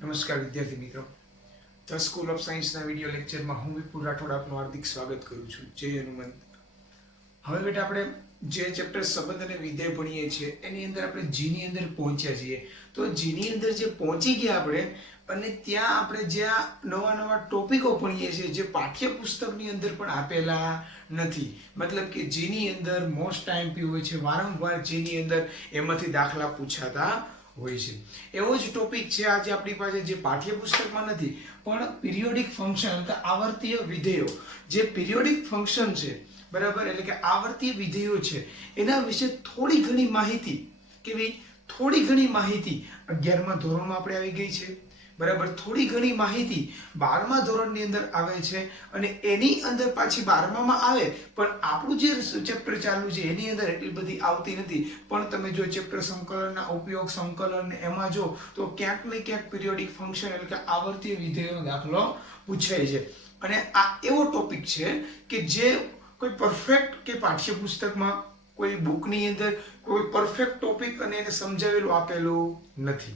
નમસ્કાર વિદ્યાર્થી મિત્રો, ધ સ્કૂલ ઓફ સાયન્સના વિડીયો લેક્ચરમાં હું વિપુલ રાઠોડ આપનું હાર્દિક સ્વાગત કરું છું. જય હનુમંત. હવે બેટા આપણે જે ચેપ્ટર સંબંધ અને વિધેય ભણીએ છીએ એની અંદર આપણે જીની અંદર પહોંચ્યા છીએ. તો જીની અંદર જે પહોંચી ગયા આપણે અને ત્યાં આપણે જ્યાં નવા નવા ટોપિકો ભણીએ છીએ જે પાઠ્યપુસ્તકની અંદર પણ આપેલા નથી. મતલબ કે જેની અંદર મોસ્ટ ટાઈમ હોય છે, વારંવાર જેની અંદર એમાંથી દાખલા પૂછાતા હોય છે. એવો જ ટોપિક છે આજે આપણી પાસે જે પાઠ્યપુસ્તકમાં નથી પણ પિરિયોડિક ફંક્શન એટલે આવર્તીય વિધેયો. જે પિરિયોડિક ફંક્શન છે બરાબર, એટલે કે આવર્તીય વિધેયો છે એના વિશે થોડી ઘણી માહિતી, કેવી થોડી ઘણી માહિતી 11મા ધોરણમાં આપણે આવી ગઈ છે બરાબર. થોડી ઘણી માહિતી 12મા ધોરણની અંદર આવે છે અને એની અંદર પાછી 12મામાં આવે પણ આપણું જે ચેપ્ટર ચાલુ છે એની અંદર એટલી બધી આવતી નથી. પણ તમે જો ચેપ્ટર સંકલનના ઉપયોગ સંકલન એમાં જો તો ક્યાંક ને ક્યાંક પિરિયોડિક ફંક્શન એટલે કે આવર્તીય વિધેયનો દાખલો પૂછાય છે. અને આ એવો ટોપિક છે કે જે કોઈ પરફેક્ટ કે પાઠ્યપુસ્તકમાં કોઈ બુકની અંદર કોઈ પરફેક્ટ ટોપિક અને એને સમજાવેલું આપેલું નથી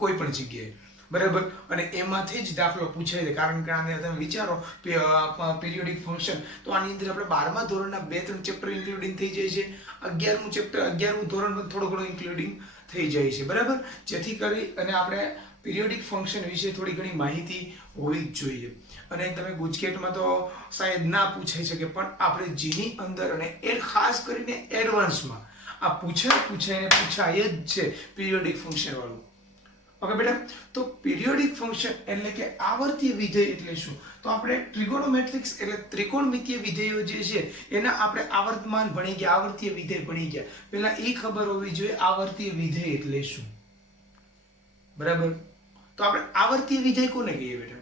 કોઈ પણ જગ્યાએ બરાબર. અને એમાંથી જ દાખલો પૂછાય છે કારણ કે આને તમે વિચારો પિરિયોડિક ફંક્શન તો આની અંદર આપણે 12મા ધોરણના 2-3 ચેપ્ટર ઇન્ક્લુડિંગ થઈ જાય છે. 11મું ચેપ્ટર 11મું ધોરણ પણ થોડું ઘણું ઇન્ક્લુડિંગ થઈ જાય છે બરાબર. જેથી કરી અને આપણે પિરિયોડિક ફંક્શન વિશે થોડી ઘણી માહિતી હોવી જ જોઈએ. અને તમે ગુજકેટમાં તો શાયદ ના પૂછાઈ શકે પણ આપણે જીની અંદર અને એ ખાસ કરીને એડવાન્સમાં આ પૂછાય જ છે પિરિયોડિક ફંક્શન વાળું. ઓકે બેટા, તો પિરિયોડિક ફંક્શન એટલે કે આવર્તીય વિધેય એટલે શું? તો આપણે ટ્રિગોનોમેટ્રિક્સ એટલે ત્રિકોણમિતીય વિધેયો જે છે એના આપણે આવર્તમાન ભણી ગયા, આવર્તીય વિધેય ભણી ગયા. પહેલા એ ખબર હોવી જોઈએ આવર્તીય વિધેય એટલે શું બરાબર. તો આપણે આવર્તીય વિધેય કોને કહીએ બેટા?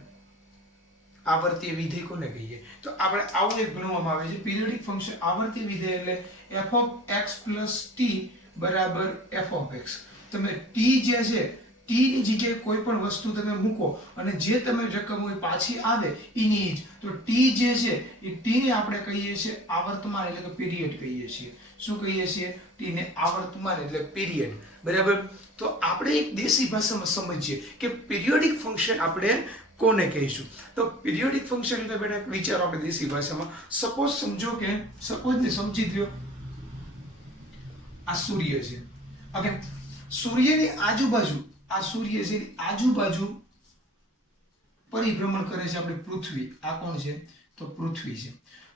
આવર્તીય વિધેય કોને કહીએ? તો આપણે આવું એક ભણવામાં આવે છે પિરિયોડિક ફંક્શન આવર્તીય વિધેય એટલે f of x plus t બરાબર f of x. તમે t જે છે t ની જગ્યાએ કોઈ પણ વસ્તુ તમે મૂકો અને જે તમે રકમ હોય પાછી આવે એની જ. તો t જે છે એ t ને આપણે કહીએ છીએ આવર્તમાન એટલે કે પીરિયડ કહીએ છીએ. શું કહીએ છીએ? t ને આવર્તમાન એટલે પીરિયડ બરાબર. તો આપણે એક દેશી ભાષામાં સમજીએ કે પિરિયોડિક ફંક્શન આપણે કોને કહીશું. તો પિરિયોડિક ફંક્શન એટલે બેટા વિચારો આપણે દેશી ભાષામાં. સપોઝ સમજો કે સપોઝ ને સમજી લ્યો આ સૂર્ય છે. ઓકે, સૂર્યની આજુબાજુ આ સૂર્ય છે આજુબાજુ પરિભ્રમણ કરે છે આપણી પૃથ્વી. આ કોણ છે? તો પૃથ્વી છે.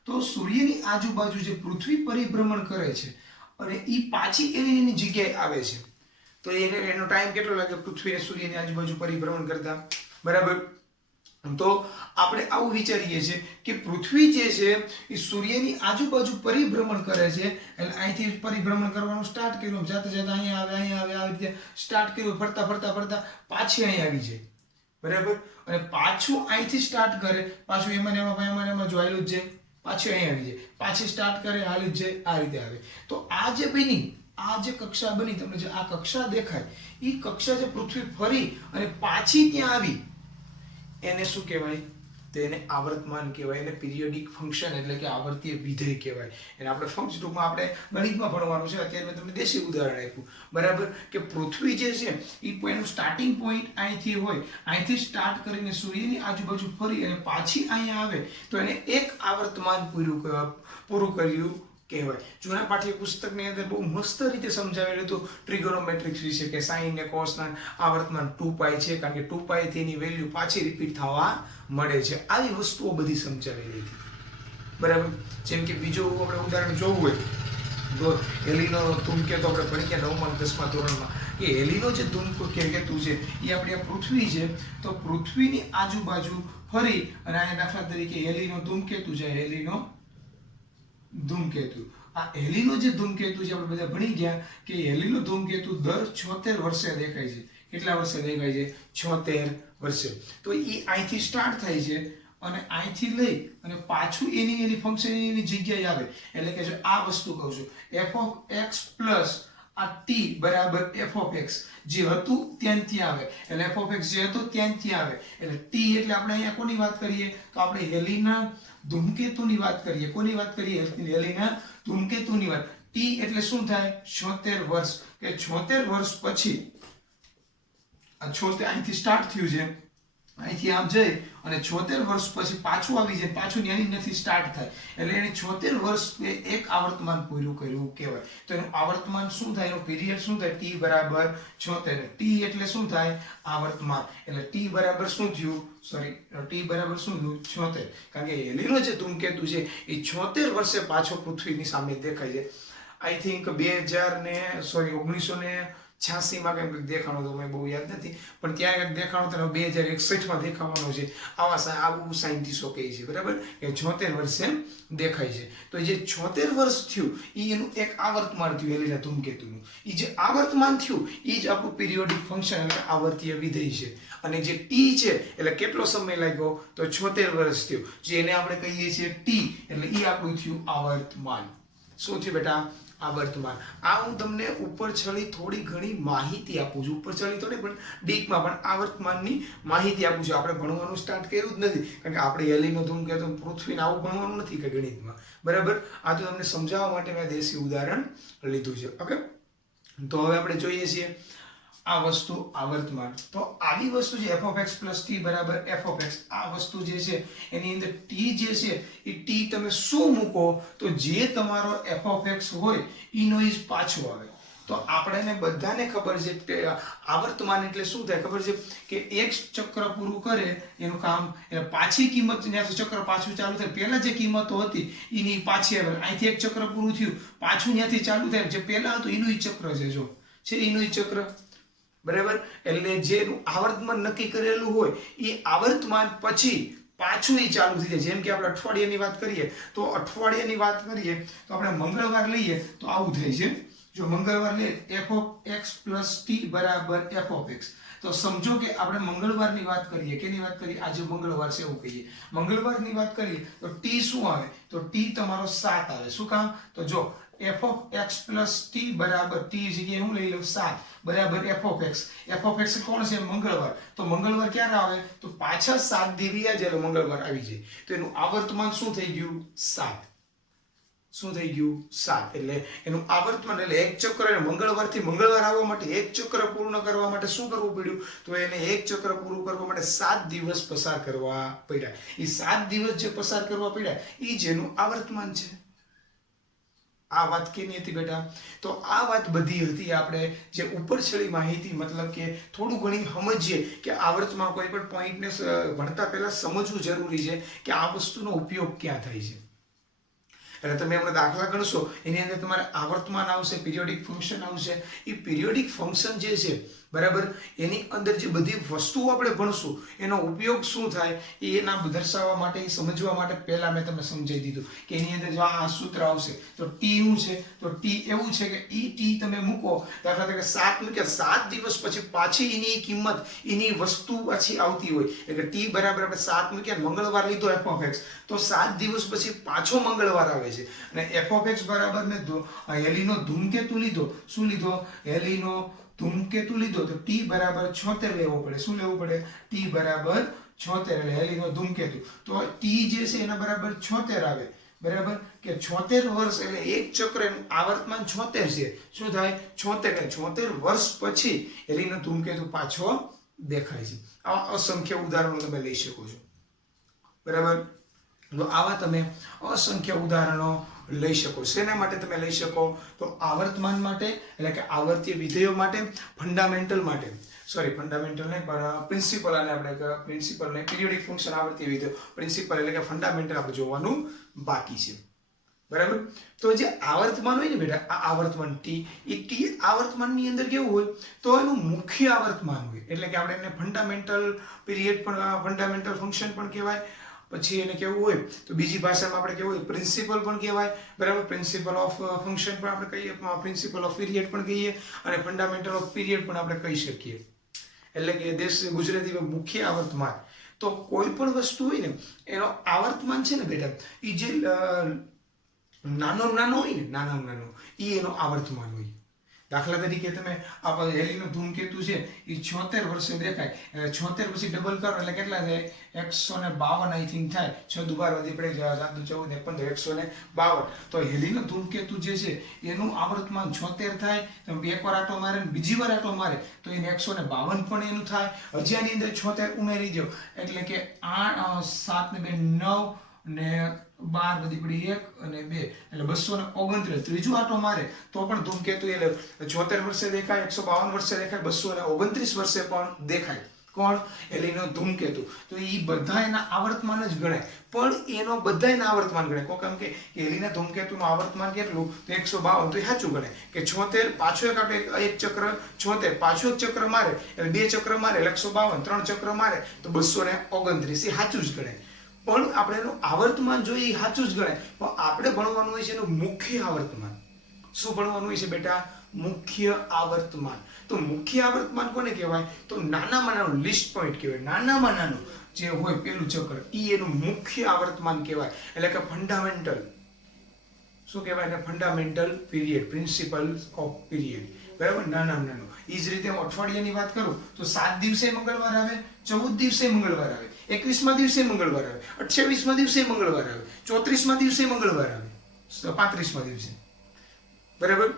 તો સૂર્યની આજુબાજુ જે પૃથ્વી પરિભ્રમણ કરે છે અને એ પાછી એની જગ્યાએ આવે છે તો એનો ટાઈમ કેટલો લાગે પૃથ્વીને સૂર્યની આજુબાજુ પરિભ્રમણ કરતા બરાબર. તો આપણે આવું વિચારીએ છીએ કે પૃથ્વી જે છે એ સૂર્યની આજુબાજુ પરિભ્રમણ કરે છે. એટલે અહીંથી પરિભ્રમણ કરવાનું સ્ટાર્ટ કર્યું, જાતે જાતે અહીંયા આવે આવી રીતે સ્ટાર્ટ કર્યું, ફરતા ફરતા ફરતા પાછી અહીં આવી જાય બરાબર. અને પાછું અહીંથી સ્ટાર્ટ કરે, પાછું એમાં જો આવેલું જ જાય, પાછું અહીં આવી જાય, પાછી સ્ટાર્ટ કરે હાલી જ જાય, આ રીતે આવે. તો આ જે બની આ જે કક્ષા બની, તમને જે આ કક્ષા દેખાય એ કક્ષા જે પૃથ્વી ફરી અને પાછી ત્યાં આવી એને શું કહેવાય? તો એને આવર્તમાન કહેવાય. એને પિરિયોડિક ફંક્શન એટલે કે આવર્તીય વિધેય કહેવાય. એને આપણે ફંક્શન ટૂંકમાં આપણે ગણિતમાં ભણવાનું છે. અત્યારે મેં તમને દેશી ઉદાહરણ આપ્યું બરાબર કે પૃથ્વી જે છે એ એનું સ્ટાર્ટિંગ પોઈન્ટ અહીંથી હોય, અહીંથી સ્ટાર્ટ કરીને સૂર્યની આજુબાજુ ફરી અને પાછી અહીંયા આવે તો એને એક આવર્તમાન પૂરું કર્યું કહેવાય. જૂના પાઠ્યપુસ્તકની અંદર બહુ મસ્ત રીતે સમજાવેલું હતું ટ્રિગોનોમેટ્રિક્સ વિશે કે સાઇન ને કોસના આવર્તમાન 2π છે કારણ કે 2π થી એની વેલ્યુ પાછી રિપીટ થવા મળે છે. આવી વસ્તુઓ બધી સમજાવેલી હતી બરાબર. જેમ કે બીજું આપણે ઉદાહરણ જોવું હોય તો એલિનો ધૂમકેતુ આપણે ભણી ગયા 9મા 10મા ધોરણમાં કે એલિનો જે ધૂમકેતુ છે એ આપણી આ પૃથ્વી છે. તો પૃથ્વીની આજુબાજુ ફરી અને આ દાખલા તરીકે એલિનો ધૂમકેતુ છે, એલિનો ધૂમકેતુ. આ હેલીનો જે ધૂમકેતુ છે આપણે બધા ભણી ગયા કે હેલીનો ધૂમકેતુ દર 76 વર્ષે દેખાય છે. કેટલા વર્ષે દેખાય છે? 76 વર્ષે. તો એ અહીંથી સ્ટાર્ટ થાય છે અને અહીંથી લઈ અને પાછું એની ફંક્શન એની જગ્યાએ આવે. એટલે કે જો આ વસ્તુ કહું છું f of x પ્લસ આ t બરાબર f of x જે હતું ત્યાંથી આવે. એટલે f of x જે હતું ત્યાંથી આવે. એટલે t એટલે આપણે અહીંયા કોની વાત કરીએ? તો આપણે હેલીના ધૂમકેતુની વાત કરીએ. કોની વાત કરીએ? હેલીના ધૂમકેતુની વાત. t એટલે શું થાય? 76 વર્ષ કે 76 વર્ષ પછી આ 76 અહીંથી સ્ટાર્ટ થયું છે, અહીંથી આમ જઈ અને 76 વર્ષ પછી પાછું આવી જાય, પાછું ત્યાંથી સ્ટાર્ટ થાય એટલે એને 76 વર્ષ એક આવર્તમાન પૂરું કર્યું કહેવાય. તો એનું આવર્તમાન શું થાય, એનો પીરિયડ શું થાય, t બરાબર 76. t એટલે શું થાય, આવર્તમાન. એટલે t બરાબર શું થયું, t બરાબર શું થયું, 76. કારણ કે હેલીનો જે ધૂમકેતુ છે એ 76 વર્ષે પાછો પૃથ્વીની સામે દેખાય છે. આઈ થિંક 1986 માં કંઈક દેખાણો તો મને બહુ યાદ નથી, પણ ત્યારે કંઈક દેખાણો તો 2061 માં દેખાવાનો છે. આવું સાયન્ટિસ્ટો કહે છે, બરાબર, કે 76 વર્ષે દેખાય છે. તો જે 76 વર્ષ થયું એ એનું એક આવર્તમાન થયું હેલીના ધૂમકેતુનું. એ જે આવર્તમાન થયું એ જ આપણું પિરિયોડિક ફંક્શન એટલે આવર્તીય વિધેય છે. અને જે ટી છે એટલે કેટલો સમય લાગ્યો, તો 76 વર્ષ થયું. જે એને આપણે કહીએ છીએ ટી, એટલે એ આપણું થયું આવર્તમાન. શું થયું બેટા, આવર્તમાન. આ હું તમને ઉપર છળી થોડી ઘણી માહિતી આપું છું, ઉપર છળી થોડી પણ ડીપમાં પણ આવર્તમાનની માહિતી આપું છું. આપણે ભણવાનું સ્ટાર્ટ કર્યું જ નથી, કારણ કે આપણે હેલીનો ધૂમકેતુ પૃથ્વીને આવું ભણવાનું નથી કે ગણિતમાં, બરાબર. આ તો તમને સમજાવવા માટે મેં દેશી ઉદાહરણ લીધું છે. ઓકે, તો હવે આપણે જોઈએ છીએ આ વસ્તુ આવર્તમાન. તો આવી વસ્તુ છે f(x + t = f(x), આ વસ્તુ જે છે એની અંદર t જે છે એ t તમે શું મૂકો તો જે તમારો f(x) હોય એનો જ પાછો આવે. તો આપણે બધાને ખબર છે કે આવર્તમાન એટલે શું થાય ખબર છે, કે એક ચક્ર પૂરું કરે એનું કામ, એટલે પાછી કિંમત જ્યાંથી ચક્ર પાછું ચાલુ થાય પહેલા જે કિંમતો હતી એની પાછી આવે. અહીંથી એક ચક્ર પૂરું થયું, પાછું ત્યાંથી ચાલુ થાય, જે પહેલા હતું એનું જ ચક્ર છે, જો છે એનું જ ચક્ર, બરાબર. એટલે જેનું આવર્તમાન નક્કી કરેલું હોય એ આવર્તમાન પછી પાછું એ ચાલુ થઈ જાય. જેમ કે આપણે અઠવાડિયાની વાત કરીએ તો આપણે મંગળવાર લઈએ તો આવું થાય છે. જો મંગળવાર લઈએ f(x + t = f(x), તો સમજો કે આપણે મંગળવારની વાત કરીએ, કેની વાત કરીએ, આજે મંગળવાર છે એવું કહીએ, મંગળવારની વાત કરીએ તો t શું આવે, તો t તમારો 7 આવે. શું કામ, તો જો f(x + t = t જગ્યાએ હું લઈ લઉં 7 બરાબર f(x). f(x) કોણ છે, મંગળવાર. તો મંગળવાર ક્યારે આવે, તો પાછા 7 દી જ્યારે મંગળવાર આવી જાય તો એનું આવર્તમાન શું થઈ ગયું, 7. શું થઈ ગયું, 7. એટલે એનું આવર્તમાન એટલે એક ચક્ર, મંગળવારથી મંગળવાર આવવા માટે એક ચક્ર પૂર્ણ કરવા માટે શું કરવું પડ્યું, તો એને એક ચક્ર પૂરું કરવા માટે 7 દિવસ પસાર કરવા પડ્યા. એ 7 દિવસ જે પસાર કરવા પડ્યા એ જેનું આવર્તમાન છે. આ વાત કેની હતી બેટા, તો આ વાત બધી હતી આપણે જે ઉપરછળી માહિતી, મતલબ કે થોડું ઘણી સમજીએ કે આવર્તમાં કોઈ પણ પોઈન્ટને ભણતા પહેલા સમજવું જરૂરી છે કે આ વસ્તુનો ઉપયોગ ક્યાં થાય છે. એટલે તમે હમણાં દાખલા ગણશો એની અંદર તમારે આવર્તમાન આવશે, પિરિયોડિક ફંક્શન આવશે. એ પિરિયોડિક ફંક્શન જે છે, બરાબર, એની અંદર જે બધી વસ્તુઓ આપણે ભણશું એનો ઉપયોગ શું થાય એ એના દર્શાવવા માટે, સમજવા માટે પહેલા મેં તમને સમજાવી દીધું કે એની અંદર જો આ સૂત્ર આવશે તો t શું છે, તો t એવું છે કે ઈ t તમે મૂકો, દાખલા તરીકે 7 મૂક્યા, 7 દિવસ પછી પાછી એની કિંમત, એની વસ્તુ પાછી આવતી હોય, એટલે t બરાબર આપણે 7 મૂક્યા, મંગળવાર લીધો f(x), તો 7 દિવસ પછી પાછો મંગળવાર આવે છે. અને f(x) બરાબર મેં હેલીનો ધૂમકેતુ લીધો. શું લીધો, હેલીનો ધૂમકેતુ લીધો, તો t બરાબર 76 લેવો પડે. શું લેવું પડે, t બરાબર 76. એટલે હેલીનો ધૂમકેતુ, તો t જે છે એના બરાબર 76 આવે, બરાબર, કે 76 વર્ષ એટલે એક ચક્ર એનું આવર્તમાન 76 છે. શું થાય, 76. 76 વર્ષ પછી હેલીનો ધૂમકેતુ પાછો દેખાય છે. આવા અસંખ્ય ઉદાહરણો તમે લઈ શકો છો, બરાબર. તો આવા તમે અસંખ્ય ઉદાહરણો લઈ શકો. શેના માટે તમે લઈ શકો, તો આવર્તમાન માટે, એટલે કે આવર્તીય વિધેયો માટે, ફંડામેન્ટલ માટે, ફંડામેન્ટલ નહીં પણ પ્રિન્સિપલ, અને આપણે પ્રિન્સિપલ ને પિરિયોડિક ફંક્શન આવર્તીય વિધેયો, પ્રિન્સિપલ એટલે કે ફંડામેન્ટલ આપણે જોવાનું બાકી છે, બરાબર. તો જે આવર્તમાન હોય ને બેટા, આ આવર્તમાન t, એ t આવર્તમાનની અંદર કેવું હોય, તો એનું મુખ્ય આવર્તમાન હોય, એટલે કે આપણે એને ફંડામેન્ટલ પિરિયડ પણ, ફંડામેન્ટલ ફંક્શન પણ કહેવાય. પછી એને કેવું હોય તો બીજી ભાષામાં આપણે કેવું હોય, પ્રિન્સિપલ પણ કહેવાય, બરાબર. પ્રિન્સિપલ ઓફ ફંક્શન પણ આપણે કહીએ, પ્રિન્સિપલ ઓફ પીરિયડ પણ કહીએ, અને ફંડામેન્ટલ ઓફ પીરિયડ પણ આપણે કહી શકીએ. એટલે કે દેશ ગુજરાતીમાં મુખ્ય આવર્તમાન. તો કોઈ પણ વસ્તુ હોય ને એનો આવર્તમાન છે ને બેટા, એ જે નાનો હોય ને, નાનો એ એનો આવર્તમાન હોય. દાખલા તરીકે તમે આ હેલીનો ધૂમકેતુ છે એ 76 વર્ષે દેખાય, 76 પછી ડબલ કરો એટલે કેટલા થાય? 152 આઈ થિંક થાય. 6 દુ 12 વધી પડે, 7 દુ 14 ને 15 152. તો હેલીનો ધૂમકેતુ જે છે એનું આવર્તમાન 76 થાય. તમે એક વાર આટો મારે ને બીજી વાર આટો મારે તો એને 152 પણ એનું થાય. હજી આની અંદર 76 ઉમેરી દો એટલે કે 8 7 ને 2 9 ને 12 વધી પડી 1 અને 2 એટલે 229. ત્રીજો આટો મારે તો પણ ધૂમકેતુ એટલે 76 વર્ષે દેખાય, 152 વર્ષે દેખાય, 229 વર્ષે પણ દેખાય. કોણ? હેલીનો ધૂમકેતુ. તો એ બધા એના આવર્તમાન જ ગણાય, પણ એનો બધા એના આવર્તમાન ગણાય. કેમ કે હેલીના ધૂમકેતુનું આવર્તમાન કેટલું? તો 152. તો એ સાચું ગણાય કે 76 પાછો એક ચક્ર 76 પાછો એક ચક્ર મારે એટલે 2 ચક્ર મારે એટલે 152, 3 ચક્ર મારે તો 229. એ સાચું જ ગણાય. પણ આપણે એનું આવર્તમાન જોઈએ એ સાચું જ ગણાય, પણ આપણે ભણવાનું હોય છે એનું મુખ્ય આવર્તમાન. શું ભણવાનું હોય છે બેટા? મુખ્ય આવર્તમાન. તો મુખ્ય આવર્તમાન કોને કહેવાય? તો નાનામાં નાનું લિસ્ટ પોઈન્ટ કહેવાય. નાનામાં નાનું જે હોય પેલું ચક્ર એ એનું મુખ્ય આવર્તમાન કહેવાય. એટલે કે ફંડામેન્ટલ, શું કહેવાય એને? Fundamental period, principles off period. બરાબર? નાનામાં નાનું. એ જ રીતે હું અઠવાડિયાની વાત કરું તો 7 દિવસે મંગળવાર આવે, 14 દિવસે મંગળવાર આવે, 21મા દિવસે મંગળવાર આવે, 28મા દિવસે મંગળવાર આવે, 34મા દિવસે મંગળવાર આવે, 35મા દિવસે. બરાબર?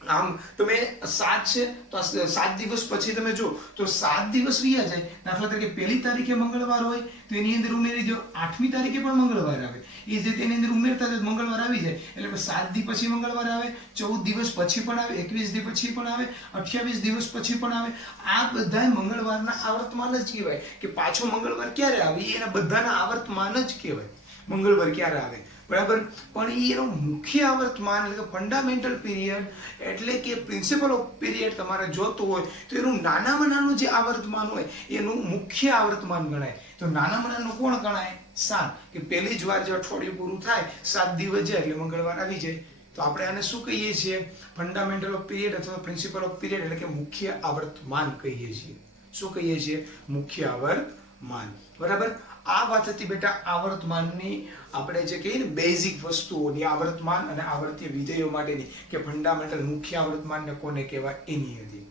આમ તમે 7 છે તો 7 દિવસ પછી તમે જો તો 7 દિવસ રહ્યા જાય. દાખલા તરીકે 1લી તારીખે મંગળવાર હોય તો એની અંદર ઉમેરી દો 8મી તારીખે પણ મંગળવાર આવે. એ જે તેની અંદર ઉમેરતા જ મંગળવાર આવી જાય એટલે 7 દિવસ પછી મંગળવાર આવે, 14 દિવસ પછી પણ આવે, 21 દિવસ પછી પણ આવે, 28 દિવસ પછી પણ આવે. આ બધા મંગળવારના આવર્તમાન જ કહેવાય કે પાછો મંગળવાર ક્યારે આવે એના બધાના આવર્તમાન જ કહેવાય. મંગળવાર ક્યારે આવે, બરાબર? પણ એનો મુખ્ય આવર્તમાન એટલે કે ફંડામેન્ટલ પીરિયડ એટલે કે પ્રિન્સિપલ ઓફ પીરિયડ તમારે જોતું હોય તો એનું નાનામાં નાનું જે આવર્તમાન હોય એનું મુખ્ય આવર્તમાન ગણાય. તો નાનામાં નાનું કોણ ગણાય? 7. કે પહેલી જ વાર જે અઠવાડિયું પૂરું થાય 7 દિવસ જાય એટલે મંગળવાર આવી જાય. તો આપણે આને શું કહીએ છીએ? ફંડામેન્ટલ ઓફ પીરિયડ અથવા પ્રિન્સિપલ ઓફ પીરિયડ એટલે કે મુખ્ય આવર્તમાન કહીએ છીએ. શું કહીએ છીએ? મુખ્ય આવર્તમાન. બરાબર? આ વાત હતી બેટા આવર્તમાનની, આપણે જે કહીએ ને બેઝિક વસ્તુઓની, આવર્તમાન અને આવર્તીય વિધેયો માટેની, કે ફંડામેન્ટલ મુખ્ય આવર્તમાનને કોને કહેવાય એની હતી.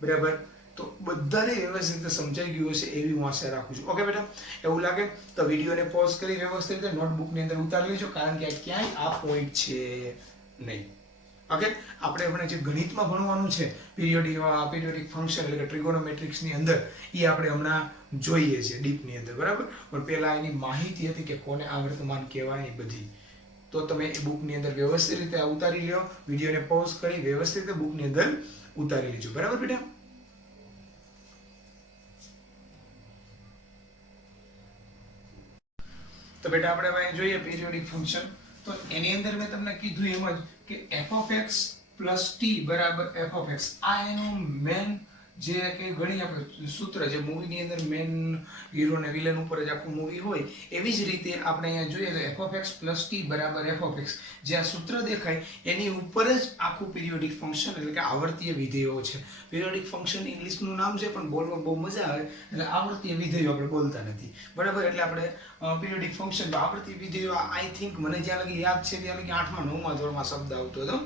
બરાબર? તો બધાને વ્યવસ્થિત રીતે સમજાઈ ગયું હશે એવી હું આશા રાખું છું. ઓકે બેટા? એવું લાગે તો વિડીયોને પોઝ કરી વ્યવસ્થિત રીતે નોટબુકની અંદર ઉતારી લેજો, કારણ કે ક્યાંય આ પોઈન્ટ છે નહીં. ઓકે? આપણે હમણાં જે ગણિતમાં ભણવાનું છે પીરિયોડિક ફંક્શન એટલે કે ટ્રિગોનોમેટ્રિક્સની અંદર એ આપણે હમણાં જોઈએ છે ડીપની અંદર. બરાબર? પણ પહેલા એની માહિતી હતી કે કોને આવર્તમાન કહેવાય એ બધી. તો તમે એ બુકની અંદર વ્યવસ્થિત રીતે ઉતારી લ્યો, વિડીયોને પોઝ કરી વ્યવસ્થિત રીતે બુકની અંદર ઉતારી લેજો. બરાબર બેટા? તો બેટા આપણે હવે જોઈએ પીરિયોડિક ફંક્શન. તો એની અંદર મેં તમને કીધું એમ જ કે f of x plus t બરાબર f of x. આ એનું મેન જે કે ઘણી આપણે સૂત્ર જે મૂવીની અંદર મેન હીરો ને વિલન ઉપર જ આખું મૂવી હોય એવી જ રીતે આપણે અહીંયા જોઈએ તો f of x plus t બરાબર f of x. જે આ સૂત્ર દેખાય એની ઉપર જ આખું પીરિયોડિક ફંક્શન એટલે કે આવર્તીય વિધેયો છે. પીરિયોડિક ફંક્શન ઇંગ્લિશનું નામ છે પણ બોલવામાં બહુ મજા આવે એટલે આવર્તીય વિધેયો આપણે બોલતા નથી. બરાબર? એટલે આપણે પીરિયોડિક ફંક્શન આવર્તીય વિધેયો આઈ થિંક મને જ્યાં લગી યાદ છે ત્યાં લગી 8મા 9મા ધોરણમાં શબ્દ આવતો હતો.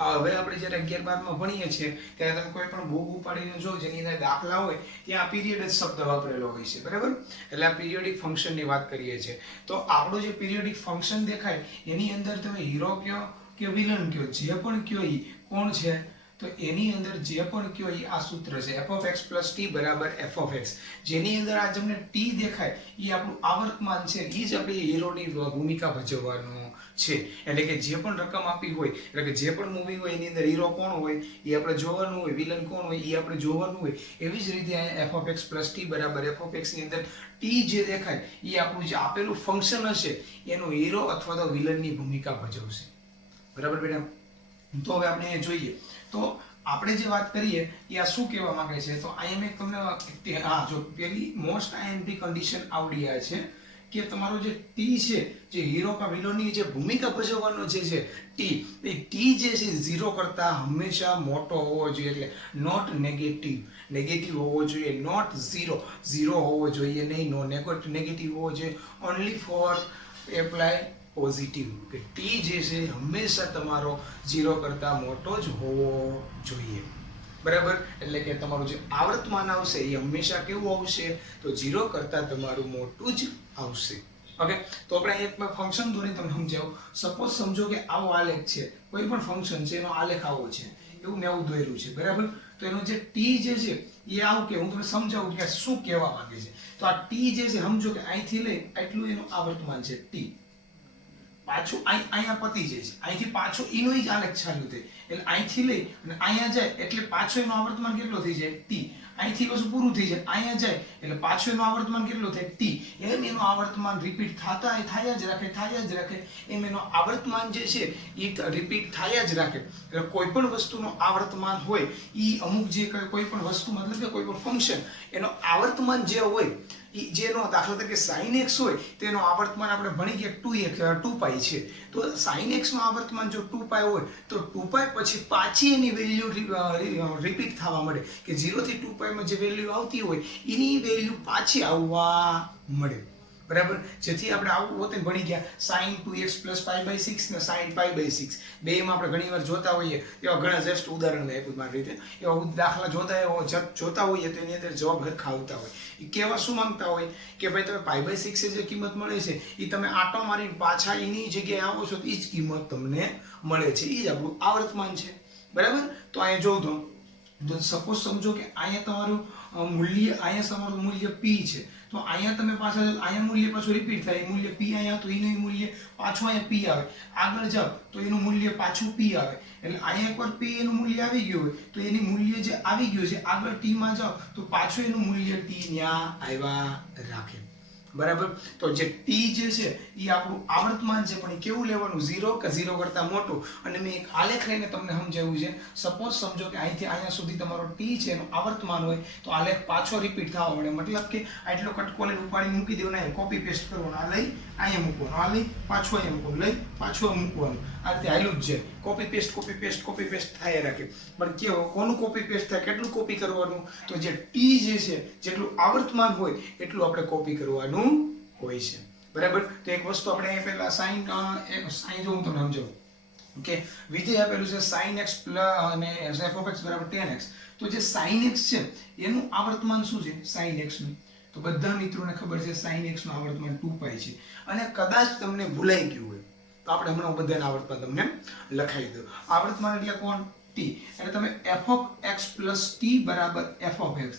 હવે આપણે જ્યારે 11 12માં ભણીએ છીએ ત્યારે તમે કોઈ પણ બુક ઉપાડીને જો જેની અંદર દાખલા હોય ત્યાં પીરિયડ જ શબ્દ વાપરેલો હોય છે. બરાબર? એટલે આ પીરિયોડિક ફંક્શનની વાત કરીએ છીએ. તો આપણું જે પીરિયોડિક ફંક્શન દેખાય એની અંદર તમે હીરો કયો કે વિલન કયો, જે પણ કયો એ કોણ છે? તો એની અંદર જે પણ કયો એ આ સૂત્ર છે f of x plus t બરાબર f of x. જેની અંદર આ તમને t દેખાય એ આપણું આવર્તમાન છે, એ જ આપણી હીરોની ભૂમિકા ભજવવાનું છે. એટલે કે જે પણ રકમ આપી હોય એટલે કે જે પણ મૂવી હોય એની અંદર હીરો કોણ હોય એ આપણે જોવાનું હોય, વિલન કોણ હોય એ આપણે જોવાનું હોય. એવી જ રીતે અહીંયા f of x plus t બરાબર f of x ની અંદર t જે દેખાય એ આપણું જે આપેલું ફંક્શન હશે એનો હીરો અથવા તો વિલનની ભૂમિકા ભજવશે. બરાબર બેટા? તો હવે આપણે એ જોઈએ તો આપણે જે વાત કરીએ એ આ શું કહેવા માંગે છે. તો આઈ એમ એક તમને જો પેલી મોસ્ટ આઈએમપી કન્ડિશન આવડી આ છે કે તમારો જે ટી છે જે હીરો કા વિલનની જે ભૂમિકા ભજવવાનો છે ટી, એ ટી જે છે 0 કરતા હંમેશા મોટો હોવો જોઈએ. એટલે નોટ નેગેટિવ હોવો જોઈએ, નોટ 0 હોવો જોઈએ નહીં, નો નેગેટિવ હોવો જોઈએ. ઓનલી ફોર એપ્લાય પોઝિટિવ, કે ટી જે છે હંમેશા તમારો 0 કરતાં મોટો જ હોવો જોઈએ. બરાબર, એટલે કે તમારું જે આવર્તમાન આવશે એ હંમેશા કેવું આવશે, તો 0 કરતાં તમારું મોટું જ આવશે. ઓકે, તો આપણે એક ફંક્શન દોરી તમને સમજાવું. સપોઝ સમજો કે આવો આલેખ છે, કોઈ પણ ફંક્શન છે એનો આલેખ આવો છે, એવું મેં આવું દોર્યું છે. બરાબર, તો એનો જે ટી જે છે એ આવું, કે હું તમને સમજાવું કે શું કહેવા માંગે છે. તો આ ટી જે છે સમજો કે અહીંથી લઈ આટલું એનું આવર્તમાન છે ટી, પાછું અહીંયા પતી જાય છે, અહીંથી પાછો એનો જ આલેખ ચાલુ થાય, એટલે અહીંથી લઈ અને અહીંયા જાય એટલે પાછો એનો આવર્તમાન કેટલો થઈ જાય ટી, અહીંથી પાછું પૂરું થઈ જાય, અહીંયા જાય એટલે પાછો એનો આવર્તમાન કેટલો થાય ટી. એમ એનું આવર્તમાન રિપીટ થાય જ રાખે, એમ એનો આવર્તમાન જે છે એ રિપીટ થયા જ રાખે. એટલે કોઈ પણ વસ્તુનો આવર્તમાન હોય એ અમુક જે કોઈ પણ વસ્તુ, મતલબ કે કોઈ પણ ફંક્શન, એનો આવર્તમાન જે હોય એ જેનો દાખલા તરીકે sin x હોય તો એનો આવર્તમાન આપણે ભણી ગયા 2π છે. તો sin x નો આવર્તમાન જો 2π હોય તો 2π પછી પાછી એની વેલ્યુ રિપીટ થવા મળે, કે 0 થી 2π માં જે વેલ્યુ આવતી હોય એની વેલ્યુ પાછી આવવા મળે. બરાબર, જેથી આપણે આવું પોતે ભણી ગયા sin 2x + π/6 ને sin π/6 બેમાં આપણે ઘણીવાર જોતા હોઈએ, એવા ઘણા જસ્ટ ઉદાહરણ મેં આપ્યું મારી રીતે, એવા દાખલા જોતા હોઈએ તો એની અંદર જવાબ હરખા આવતા હોય. એ કેવા શું માંગતા હોય કે ભાઈ તમે π/6 જે કિંમત મળે છે એ તમે આટો મારીને પાછા એની જગ્યાએ આવો છો તો એ જ કિંમત તમને મળે છે, એ જ આપણું આવર્તમાન છે. બરાબર, તો અહીંયા જોઉં તો સપોઝ સમજો કે અહીંયા તમારું મૂલ્ય, અહીંયા તમારું મૂલ્ય p છે, તો અહીંયા તમે પાછા અહીંયા મૂલ્ય પાછું રિપીટ થાય, મૂલ્ય p અહીંયા તો એનું મૂલ્ય પાછું અહીંયા p આવે, આગળ જાવ તો એનું મૂલ્ય પાછું p આવે, એટલે અહીંયા એકવાર p એનું મૂલ્ય આવી ગયું હોય તો એની મૂલ્ય જે આવી ગયું છે આગળ t માં જાવ તો પાછું એનું મૂલ્ય t ત્યાં આવ્યા રાખે. બરાબર, તો જે t જે છે એ આપણું આવર્તમાન છે, પણ એ કેવું લેવાનું, 0 કે 0 કરતાં મોટું. અને મેં એક આલેખ લઈને તમને સમજાવ્યું છે. સપોઝ સમજો કે અહીંથી અહીંયા સુધી તમારો t છે એનું આવર્તમાન હોય તો આલેખ પાછો રિપીટ થવા મળે, મતલબ કે આટલો કટકો લઈને ઉપાડી મૂકી દેવાનો, કોપી પેસ્ટ કરવાનો, આ લઈ અહીંયા મૂકવાનું, આ લઈ પાછું અહીંયા મૂકવાનું, લઈ પાછું મૂકવાનું, આ રીતે હાલ્યું જ જાય, કોપી પેસ્ટ થાય રાખે. પણ કેવો કોનું કોપી પેસ્ટ થાય, કેટલું કોપી કરવાનું, તો જે t જે છે જેટલું આવર્તમાન હોય એટલું આપણે કોપી કરવાનું હોય છે. બરાબર, તો એક વસ્તુ આપણે અહીં પહેલા sin જો હું તમને સમજાવું કે વિધેય આપેલું છે sin x અને f(x) = tan x. તો જે sin x છે એનું આવર્તમાન શું છે, sin x નું, તો બધા મિત્રોને ખબર છે sin x નું આવર્તમાન 2π છે. અને કદાચ તમને ભૂલાઈ ગયું હોય તો આપણે હમણાં બધાના આવર્તમાન તમને લખાઈ દઉં. આવર્તમાન એટલે કોણ, t, એટલે તમે f(x + t = f(x),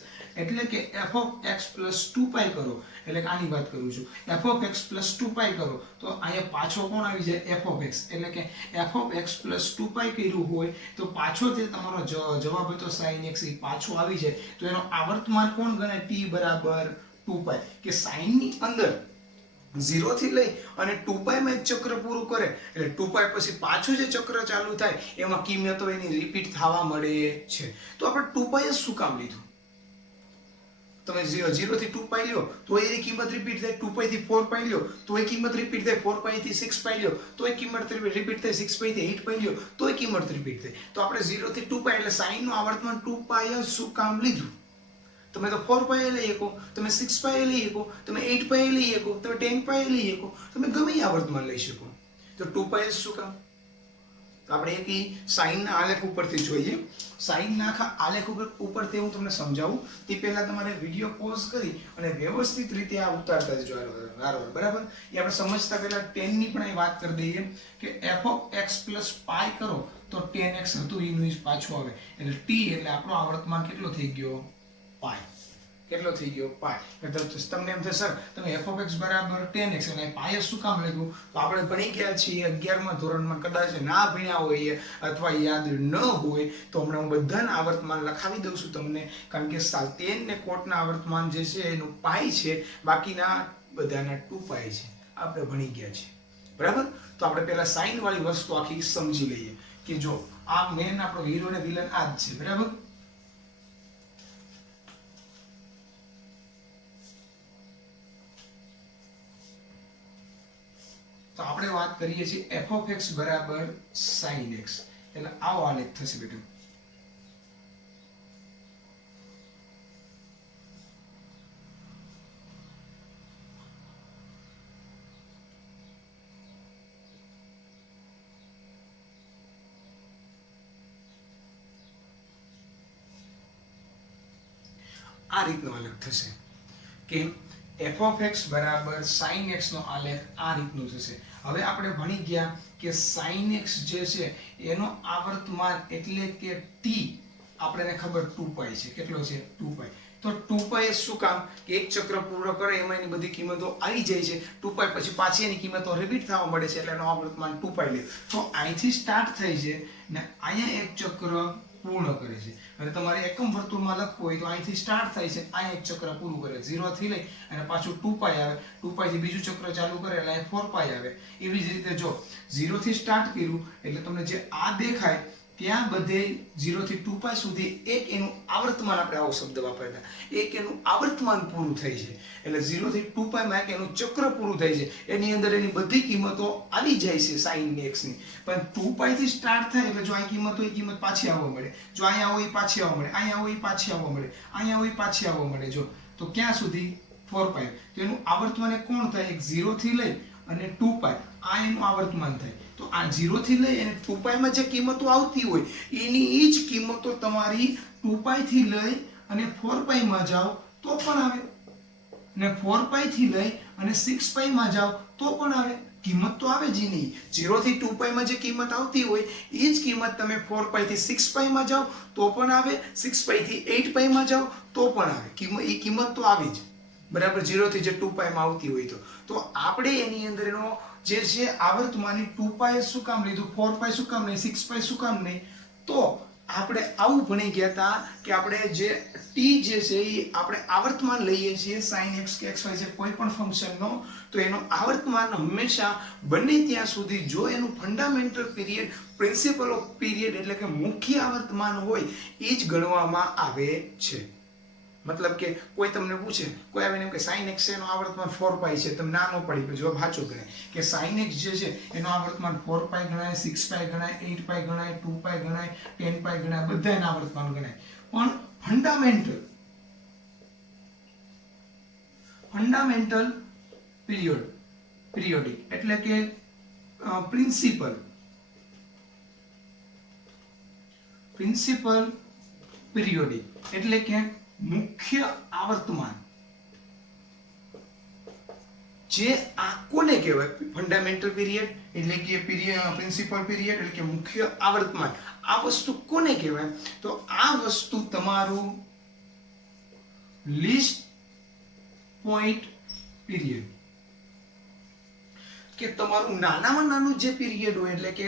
એટલે કે f(x + 2π) કરો, એટલે આની વાત કરું છું, f(x + 2π) કરો તો અહીંયા પાછો કોણ આવી જાય, f(x), એટલે કે f(x + 2π) કર્યું હોય તો પાછો જે તમારો જવાબ હતો sin x એ પાછો આવી જાય, તો એનો આવર્તમાન કોણ ગણાય, t = 2π, કે sin ની અંદર 0 થી લઈ અને 2π માં એક ચક્ર પૂરું કરે એટલે 2π પછી પાછું જે ચક્ર ચાલુ થાય એમાં કિંમતો એની રિપીટ થવા મળે છે. તો આપણે 2π જ શું કામ લીધું, તમે 0 થી 2π લ્યો તો એની કિંમત રિપીટ થાય, 2π થી 4π લ્યો તો એ કિંમત રિપીટ થાય, 4π થી 6π લ્યો તો એ કિંમત રિપીટ થાય, 6π થી 8π લ્યો તો એ કિંમત રિપીટ થાય. તો આપણે 0 થી 2π એટલે sin નું આવર્તમાન 2π જ શું કામ લીધું. તમે તો 4π લઈ શકો, તમે 6π લઈ શકો, તમે 8π લઈ શકો, તમે 10π લઈ શકો, તમે ગમે એ આવર્તમાન લઈ શકો. તો 2π જ શું કામ. તો આપણે એક સાઈન ના આલેખ ઉપરથી જોઈએ. સાઈન ના આખા આલેખ ઉપરથી હું તમને સમજાવું તે પહેલા તમારે વિડીયો પોઝ કરી અને વ્યવસ્થિત રીતે આ ઉતારતા જજો બરાબર. એ આપણે સમજતા પહેલા tan ની પણ વાત કરી દઈએ કે f(x + π) કરો તો tan x હતું એનું પાછું આવે એટલે t એટલે આપણો આવર્તમાન કેટલો થઈ ગયો, π. કેટલો થઈ ગયો, π. એટલે તમને એમ થશે સર તમે f(x = tan x) અને π શું કામ લખ્યું, તો આપણે ભણી ગયા છીએ 11મા ધોરણમાં, કદાચ ના ભણ્યા હોય અથવા યાદ ન હોય તો હમણાં હું બધાના આવર્તમાન લખાવી દઉં છું તમને, કારણ કે tan ને કોટના આવર્તમાન જે છે એનું π છે, બાકીના બધાના 2π છે, આપણે ભણી ગયા છીએ બરાબર. તો આપણે પહેલા સાઈન વાળી વસ્તુ આખી સમજી લઈએ કે જો આ મેન આપણો હીરો ને વિલન આ જ છે બરાબર. તો આપણે વાત કરીએ છીએ f(x = sin x), એટલે આવો આલેખ થશે બેટા. આ રીતનો આલેખ થશે કે એફ ઓફ એક્સ બરાબર સાઇન એક્સ નો આલેખ આ રીતનું થશે. હવે આપણે ભણી ગયા કે સાઇન એક્સ જે છે એનો આવર્તમાન એટલે કે ટી આપણને ખબર 2π છે. કેટલો છે? 2π. તો 2π એ શું કામ કે એક ચક્ર પૂરો કરે એમાં એની બધી કિંમતો આવી જાય છે. 2π પછી પાછી એની કિંમતો રિપીટ થવા મળે છે એટલે એનો આવર્તમાન 2π લે. તો અહીંથી સ્ટાર્ટ થાય છે ને અહીંયા એક ચક્ર પૂર્ણ કરે છે. અને તમારે એકમ વર્તુળમાં લખવું હોય તો અહીંથી સ્ટાર્ટ થાય છે, અહીંયા એક ચક્ર પૂરું કરે 0 થી લઈ અને પાછું 2π આવે, 2π થી બીજું ચક્ર ચાલુ કરે એટલે અહીં 4π આવે. એવી જ રીતે જો 0 થી સ્ટાર્ટ કર્યું એટલે તમને જે આ દેખાય ત્યાં બધે 0 થી 2π સુધી એક એનું આવર્તમાન, આપણે આવો શબ્દ વાપરતા, એક એનું આવર્તમાન પૂરું થાય છે. એટલે 0 થી 2π માં એક એનું ચક્ર પૂરું થાય છે. એની અંદર એની બધી કિંમતો આવી જાય છે sin x ની. પણ 2π થી સ્ટાર્ટ થાય એટલે જો આ કિંમત હોય એ કિંમત પાછી આવવા મળે, જો અહીંયા હોય પાછી આવવા મળે, અહીંયા હોય પાછી આવવા મળે, અહીંયા હોય પાછી આવવા મળે. જો તો ક્યાં સુધી? 4π. તો એનું આવર્તમાન કોણ થાય? એક 0 થી લઈ અને 2π આ એનું આવર્તમાન થાય. તો આ 0 થી લઈ અને 2π માં જે કિંમતો આવતી હોય એની જ કિંમતો તમારી 2π થી લઈ અને 4π માં જાઓ તો પણ આવે, ને 4π થી લઈ અને 6π માં જાઓ તો પણ આવે. કિંમત તો આવે જ નહીં. 0 થી 2π માં જે કિંમત આવતી હોય એ જ કિંમત તમે 4π થી 6π માં જાઓ તો પણ આવે, 6π થી 8π માં જાઓ તો પણ આવે. એ કિંમત તો આવી જ, બરાબર. 0 થી જે 2π માં આવતી હોય તો આપણે એની અંદર એનો જે છે આવર્તમાની 2π શું કામ લીધું, 4π શું કામ નહીં, 6π શું કામ નહીં? તો આપણે આવું ભણી ગયા હતા કે આપણે જે t જે છે એ આપણે આવર્તમાન લઈએ છીએ sin x કે xy જે કોઈ પણ ફંક્શનનો, તો એનો આવર્તમાન હંમેશા બને ત્યાં સુધી જો એનું fundamental period, principal off period એટલે કે મુખ્ય આવર્તમાન હોય એ જ ગણવામાં આવે છે. મતલબ કે કોઈ તમને પૂછે, કોઈ આવીને એમ કે sin x એનો આવર્તમાન 4π છે, તમને ના ન પડી જવાબ સાચો ગણાય કે sin x જે છે એનો આવર્તમાન 4π ગણાય, 6π ગણાય, 8π ગણાય, 2π ગણાય, 10π ગણાય, બધા એના આવર્તમાન ગણાય. પણ ફંડામેન્ટલ પીરિયોડિક એટલે કે પ્રિન્સિપલ પીરિયોડિક એટલે કે મુખ્ય આવર્તમાન, જે આ કોને કહેવાય? ફંડામેન્ટલ પીરિયડ એટલે કે પ્રિન્સિપલ પીરિયડ એટલે કે મુખ્ય આવર્તમાન. આ વસ્તુ કોને કહેવાય? તો આ વસ્તુ તમારું લીસ્ટ પોઈન્ટ પીરિયડ, કે તમારું નાનામાં નાનું જે પીરિયડ હોય એટલે કે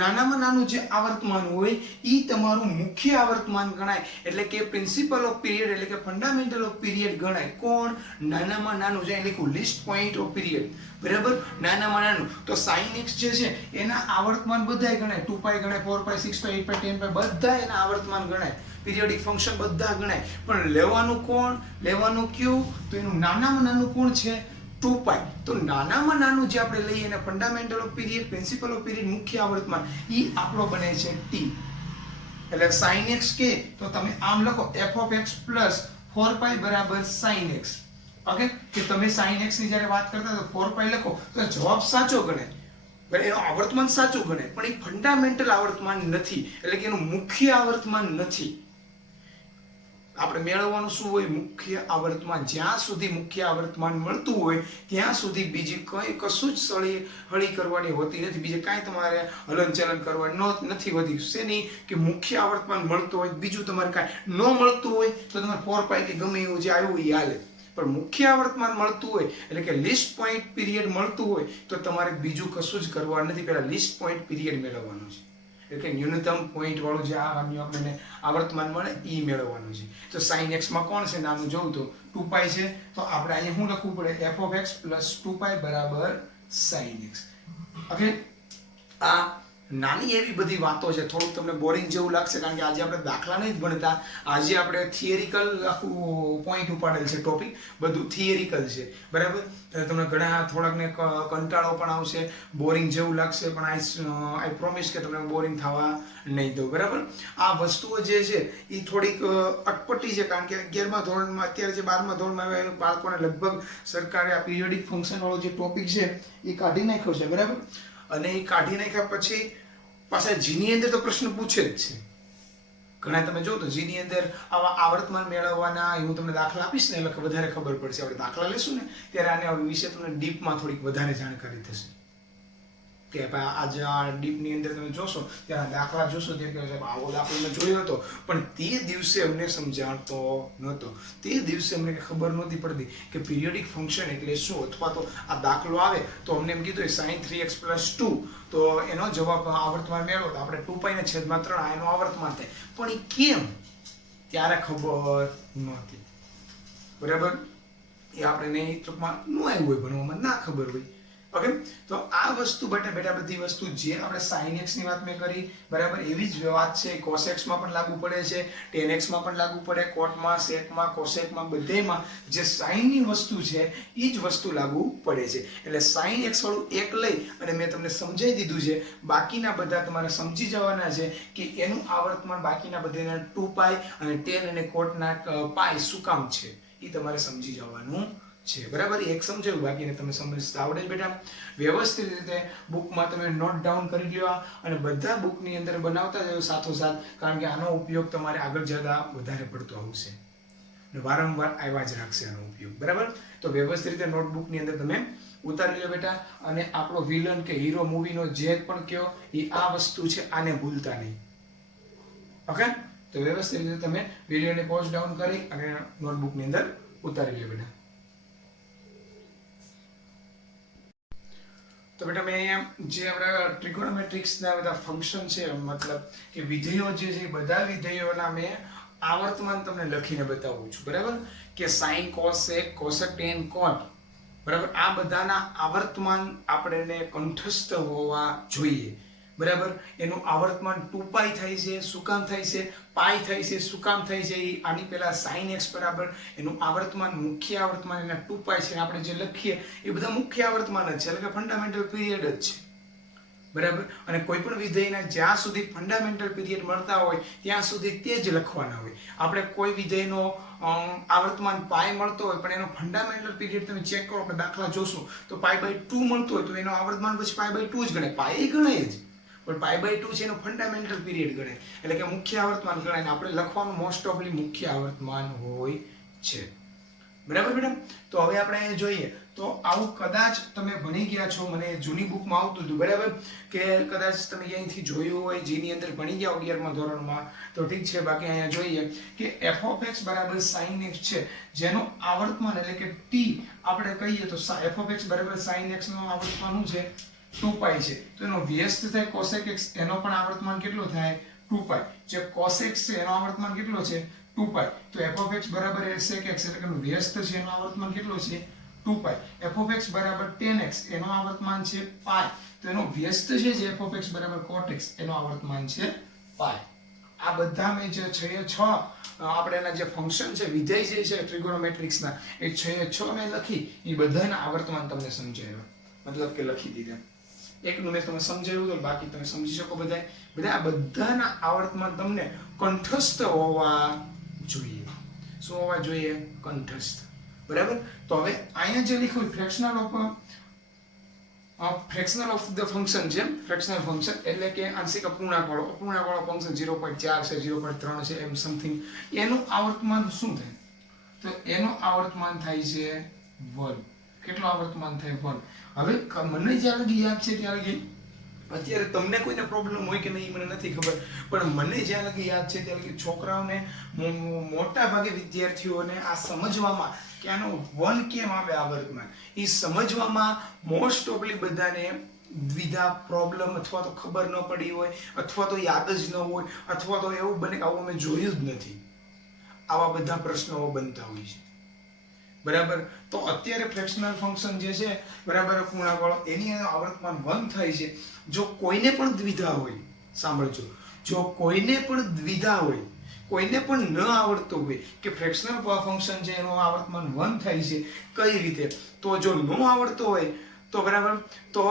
નાનામાં નાનું જે આવર્તમાન હોય એ તમારું મુખ્ય આવર્તમાન ગણાય. એટલે કે પ્રિન્સિપલ ઓફ પીરિયડ એટલે કે ફંડામેન્ટલ ઓફ પીરિયડ ગણાય. કોણ? નાનામાં નાનું, જે લખ્યું લિસ્ટ પોઈન્ટ ઓફ પીરિયડ, બરાબર. નાનામાં નાનું તો sin x જે છે એના આવર્તમાન બધાય ગણાય. 2π ગણાય, 4π, 6π, 8π, 10π બધા એના આવર્તમાન ગણાય. પીરિયોડિક ફંક્શન બધા ગણાય. પણ લેવાનું કોણ? લેવાનું કયું? તો એનું નાનામાં નાનું કોણ છે? 2π. તો નાનામાં નાનું જે આપણે લઈએ એને fundamental off period, principal off period, મુખ્ય આવર્તમાન, એ આપણો બને છે t. એટલે sin x કે તો તમે આમ લખો f of x plus 4π બરાબર sin x. ઓકે, કે તમે sin x ની જ્યારે વાત કરતા તો 4π લખો તો જવાબ સાચો ગણાય, પણ એનો આવર્તમાન સાચું ગણાય, પણ એ ફંડામેન્ટલ આવર્તમાન નથી. એટલે કે એનું મુખ્ય આવર્તમાન નથી. આપણે મેળવવાનું શું હોય? મુખ્ય આવર્તમાન. જ્યાં સુધી મુખ્ય આવર્તમાન મળતું હોય ત્યાં સુધી બીજી કશું જ હળી કરવાની હોતી નથી. બીજે કાંઈ તમારે હલનચલન કરવાની નથી હોતી. શેની? કે મુખ્ય આવર્તમાન મળતું હોય, બીજું તમારે કાંઈ ન મળતું હોય તો તમારે 4π કે ગમે એવું જે આવ્યું એ હાલે. પણ મુખ્ય આવર્તમાન મળતું હોય એટલે કે લિસ્ટ પોઈન્ટ પીરિયડ મળતું હોય તો તમારે બીજું કશું જ કરવાનું નથી. પહેલા લિસ્ટ પોઈન્ટ પીરિયડ મેળવવાનું છે. એટલે કે ન્યૂનતમ પોઈન્ટ વાળું જે આપણને આવર્તમાન મળે એ મેળવવાનું છે. તો sin x માં કોણ છે? નાનું જોઉં તો 2π છે. તો આપણે અહીંયા શું લખવું પડે? f of x plus 2π બરાબર sin x. ઓકે, આ નાની એવી બધી વાતો છે. થોડુંક તમને બોરિંગ જેવું લાગશે કારણ કે આજે આપણે દાખલા નહીં જ ભણતા, આજે આપણે થિયરિકલ આખું પોઈન્ટ ઉપાડેલ છે. ટોપિક બધું થિયરિકલ છે, બરાબર. તમને ઘણા થોડાકને કંટાળો પણ આવશે, બોરિંગ જેવું લાગશે, પણ આઈ પ્રોમિસ કે તમને બોરિંગ થવા નહીં દઉં, બરાબર. આ વસ્તુઓ જે છે એ થોડીક અટપટી છે કારણ કે 11મા ધોરણમાં, અત્યારે જે 12મા ધોરણમાં આવે બાળકોને લગભગ સરકારે આ પીરિયોડિક ફંક્શન વાળો જે ટોપિક છે એ કાઢી નાખ્યો છે, બરાબર. અને એ કાઢી નાખ્યા પછી પાછા જીની અંદર તો પ્રશ્ન પૂછે જ છે, ઘણા તમે જો તો જેની અંદર આવા આવર્તમાન મેળવવાના હું તમને દાખલા આપીશ ને એટલે વધારે ખબર પડશે. આપણે દાખલા લેશું ને ત્યારે આને વિશે તમને ડીપમાં થોડીક વધારે જાણકારી થશે કે આજે આ ડીપની અંદર તમે જોશો ત્યારે દાખલા જોશો ત્યારે સાહેબ આવો દાખલો મેં જોયો હતો પણ તે દિવસે અમને સમજાતો નહોતો. તે દિવસે અમને ખબર નહોતી પડતી કે પિરિયોડિક ફંક્શન એટલે શું, અથવા તો આ દાખલો આવે તો અમને એમ કીધું sin 3x + 2 તો એનો જવાબ આવર્તમાન મેળવો તો આપણે 2π ને છેદમાં 3 એનો આવર્તમાન થાય. પણ એ કેમ ત્યારે ખબર નહોતી. બરાબર, એ આપણે નહીં ટૂંકમાં ન આવ્યું હોય ભણવામાં, ના ખબર હોય. ઓકે, તો આ વસ્તુ બેટા બધી વસ્તુ જે આપણે sin x ની વાત મેં કરી બરાબર એવી જ વાત છે cos x માં પણ લાગુ પડે છે, tan x માં પણ લાગુ પડે, cot માં, sec માં, cosec માં બધેમાં જે sin ની વસ્તુ છે એ જ વસ્તુ લાગુ પડે છે. એટલે sin x વાળું એક લઈ અને મેં તમને સમજાવી દીધું છે. બાકીના બધા તમારે સમજી જવાના છે કે એનું આવર્તમાન બાકીના બધાના 2π અને tan અને cot ના π શું કામ છે એ તમારે સમજી જવાનું છે. બરાબર, એક સમજાયું, બાકીને તમે સમજતા આવડે જ બેટા. વ્યવસ્થિત રીતે બુકમાં તમે નોટ ડાઉન કરી લ્યો અને બધા બુકની અંદર બનાવતા જાઓ સાથોસાથ, કારણ કે આનો ઉપયોગ તમારે આગળ જતા વધારે પડતો આવશે અને વારંવાર આવ્યા જ રાખશે આનો ઉપયોગ. બરાબર, તો વ્યવસ્થિત રીતે નોટબુકની અંદર તમે ઉતારી લો બેટા. અને આપણો વિલન કે હીરો મૂવીનો જે પણ કયો એ આ વસ્તુ છે, આને ભૂલતા નહીં. ઓકે, તો વ્યવસ્થિત રીતે તમે વિડીયોને પોઝ ડાઉન કરી અને નોટબુકની અંદર ઉતારી લો બેટા. તો બેટા મેં અહીંયા જે આપણા ટ્રિગોનોમેટ્રિક્સના બધા ફંક્શન છે, મતલબ કે વિધેયો જે છે બધા વિધેયોના મેં આવર્તમાન તમને લખીને બતાવું છું. બરાબર, કે sin, cos, sec, cosec, tan, cot બરાબર આ બધાના આવર્તમાન આપણે કંઠસ્થ હોવા જોઈએ. બરાબર, એનું આવર્તમાન 2π થાય છે. શું કામ થાય છે? પાઈ થાય છે. શું કામ થાય છે? આની પહેલા sin x બરાબર એનું આવર્તમાન મુખ્ય આવર્તમાન એના 2π છે. આપણે જે લખીએ એ બધા મુખ્ય આવર્તમાન જ છે, એટલે કે ફંડામેન્ટલ પીરિયડ જ છે. બરાબર, અને કોઈ પણ વિધેયના જ્યાં સુધી ફંડામેન્ટલ પીરિયડ મળતા હોય ત્યાં સુધી તે જ લખવાના હોય. આપણે કોઈ વિધેયનો આવર્તમાન પાઈ મળતો હોય પણ એનો ફંડામેન્ટલ પીરિયડ તમે ચેક કરો, આપણે દાખલા જોશું તો π/2 મળતો હોય તો એનો આવર્તમાન પછી π/2 જ ગણાય. પાઈ ગણાય જ પણ π/2 છે એનો ફંડામેન્ટલ પીરિયડ ગણાય, એટલે કે મુખ્ય આવર્તમાન ગણાય. ને આપણે લખવાનું મોસ્ટ ઓફલી મુખ્ય આવર્તમાન હોય છે. બરાબર બેટા, તો હવે આપણે અહીંયા જોઈએ તો આવું કદાચ તમે ભણી ગયા છો, મને જૂની બુકમાં આવતું હતું. બરાબર, કે કદાચ તમે અહીંથી જોયું હોય, જેની અંદર ભણી ગયા 11મા ધોરણમાં તો ઠીક છે. બાકી અહીંયા જોઈએ કે f of x બરાબર sin x છે, જેનો આવર્તમાન એટલે કે t આપણે કહીએ તો f of x બરાબર sin x નો આવર્તમાન શું છે? 2π છે. તો એનો વ્યસ્ત થાય cosec x, એનો પણ આવર્તમાન કેટલો થાય? 2π. જે cos x છે એનો આવર્તમાન કેટલો છે? 2π. તો f of x બરાબર sec x એટલે કે વ્યસ્ત છે એનો આવર્તમાન કેટલો છે? 2π. f of x બરાબર tan x એનો આવર્તમાન છે π. તો એનો વ્યસ્ત છે જે f of x બરાબર cot x એનો આવર્તમાન છે π. આ બધા મેં જે 6 આપણે એના જે ફંક્શન છે, વિધેય જે છે ટ્રિગોનોમેટ્રિક્સના, એ 6 મેં લખી, એ બધાના આવર્તમાન તમને સમજાવ્યા, મતલબ કે લખી દીધા. એકનું મેં તમને સમજાવ્યું તો બાકી તમે સમજી શકો. બધા આ બધાના આવર્તમાન તમને કંઠસ્થ હોવા જોઈએ. શું હોવા જોઈએ? કંઠસ્થ. બરાબર, તો હવે અહીંયા જે લખ્યું ફ્રેક્શનલ ઓફ ધ ફંક્શન છે. ફ્રેક્શનલ ફંક્શન એટલે કે આંશિક અપૂર્ણાંકવાળો ફંક્શન 0.4 છે, 0.3 છે, એમ સમથિંગ. એનું આવર્તમાન શું થાય? તો એનો આવર્તમાન થાય છે 1. કેટલો આવર્તમાન થાય? 1. હવે મને જ્યાં લગી યાદ છે ત્યાં લગી, અત્યારે તમને કોઈને પ્રોબ્લેમ હોય કે નહીં મને નથી ખબર, પણ મને જ્યાં લગી યાદ છે ત્યાં લગી છોકરાઓને, મોટા ભાગે વિદ્યાર્થીઓને આ સમજવામાં કે આનો 1 કેમ આવે આવર્તમાન, એ સમજવામાં મોસ્ટ ઓફલી બધાને દ્વિધા પ્રોબ્લેમ અથવા તો ખબર ન પડી હોય, અથવા તો યાદ જ ન હોય, અથવા તો એવું બને કે આવું અમે જોયું જ નથી. આવા બધા પ્રશ્નો બનતા હોય છે. બરાબર, તો અત્યારે ફ્રેક્શનલ ફંક્શન જે છે બરાબર અપૂર્ણાંકવાળો, એની અંદર આવર્તમાન 1 થાય છે. જો કોઈને પણ દ્વિધા હોય, સાંભળજો, જો કોઈને પણ દ્વિધા હોય, કોઈને પણ ન આવડતું હોય કે ફ્રેક્શનલ ફંક્શન છે એનું આવર્તમાન 1 થાય છે કઈ રીતે, તો જો ન આવડતો હોય તો બરાબર તો